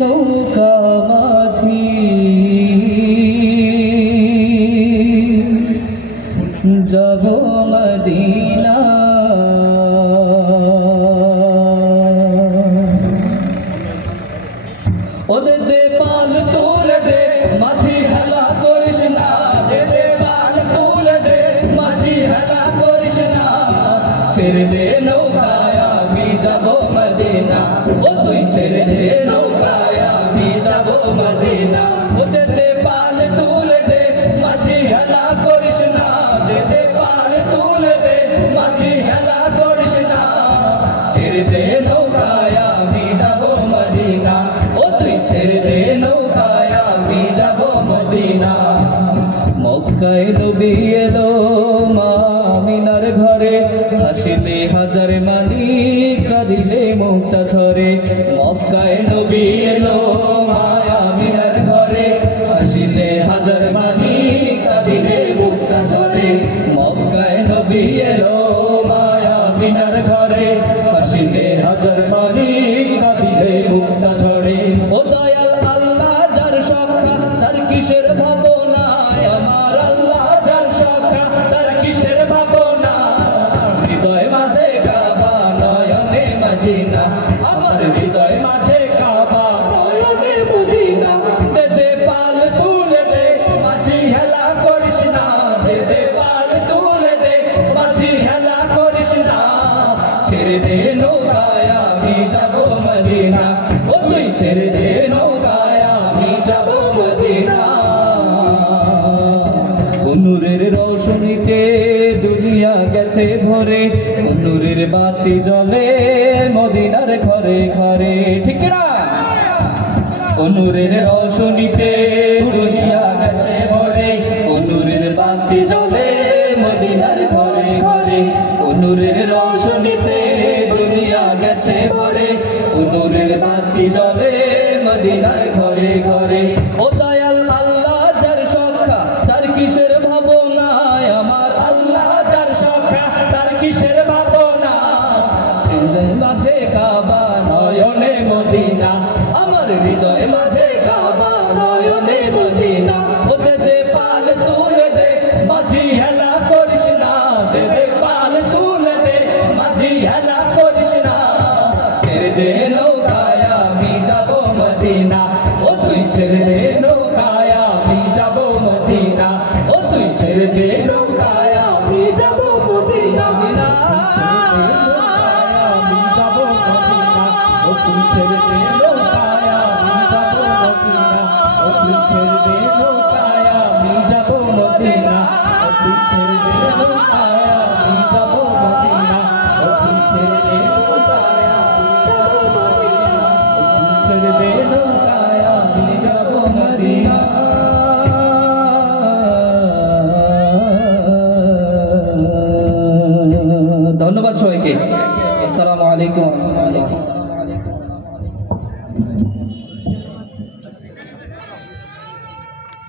নৌকা মাঝি যাব মদিনা, ওদের দে পাল তুলে দে মাঝি হেলা করিস না, দে দে পাল তুলে দে মাঝি হেলা করিস না, ছেড়ে দে নৌকায় আমি যাব মদিনা, ও তুই ছেড়ে দে নৌকায় আমি যাব মদিনা, ওদের দে পাল তুলে দে মাঝি হেলা করিস না, দে দে পাল তুলে দে মাঝি হেলা করিস না, ছেড়ে দে নৌকায় আমি যাব মদিনা, ও তুই ছেড়ে দে নৌকায় আমি যাব মদিনা। মক্কায় নবী এলো মা আমিনার ঘরে, হাসিলে হাজার মানি কাঁদিলে মুক্তা ঝরে, মক্কায় নবী এলো মা আমিনার ঘরে, হাসিলে হাজার মানি কাঁদিলে মুক্তা ঝরে, মক্কায় নবী এলো মা আমিনার ঘরে, হাসিলে হাজার মানি কাঁদিলে মুক্তা ঝরে। ও দয়াল আল্লাহ যার সখা তার কিসের ভাবনা, আমার আল্লাহ যার সখা তার কিসের ভাবনা, হৃদয় মাঝে কাবা নয়নে মদিনা, আমার হৃদয় মাঝে কাবা নয়নে মদিনা, দে দে পাল তুলে দে মাঝি হেলা করিস না, দে দে পাল তুলে দে মাঝি হেলা করিস না, ছেড়ে দে নৌকায় আমি যাব মদিনা, ও তুই ছেড়ে দে নৌকায় আমি যাব মদিনা। নূরের রৌশনীতে দুনিয়া গেছে ভরে, নূরের বাতি জ্বলে মদিনার ঘরে ঘরে, ঠিক না? নূরের রৌশনীতে দুনিয়া গেছে ভরে, নূরের বাতি জ্বলে মদিনার ঘরে ঘরে, নূরের রৌশনীতে দুনিয়া গেছে ভরে, নূরের বাতি জ্বলে মদিনার ঘরে ঘরে। ও দয়াল আল্লাহ যার সখা তার কিসের ভাবনা, আমার আল্লাহ যার সখা তার কিসের ভাবনা, হৃদয় মাঝে কাবা নয়নে মদিনা, আমার হৃদয় মাঝে কাবা নয়নে মদিনা, ওতে দে পাল তুলে দে মাঝি হেলা করিস না, দে দে পাল তুলে দে মাঝি হেলা করিস না, ছেড়ে দে নৌকায় আমি যাব মদিনা, ও তুই ছেড়ে দে নৌকায় আমি যাব মদিনা, ও তুই ছেড়ে দে নৌকায় আমি যাব মদিনা, আমি যাব মদিনা, ও তুই ছেড়ে দে নৌকায় আমি যাব মদিনা, ও তুই ছেড়ে দে নৌকায় আমি যাব মদিনা, ও তুই ছেড়ে দে নৌকায় আমি যাব মদিনা, ও তুই ছেড়ে দে নৌকায় আমি যাব মদিনা, ও তুই ছেড়ে দে নৌকায় আমি যাব মদিনা। ধন্যবাদ সবাইকে। আসসালামু আলাইকুম ওয়া রাহমাতুল্লাহ।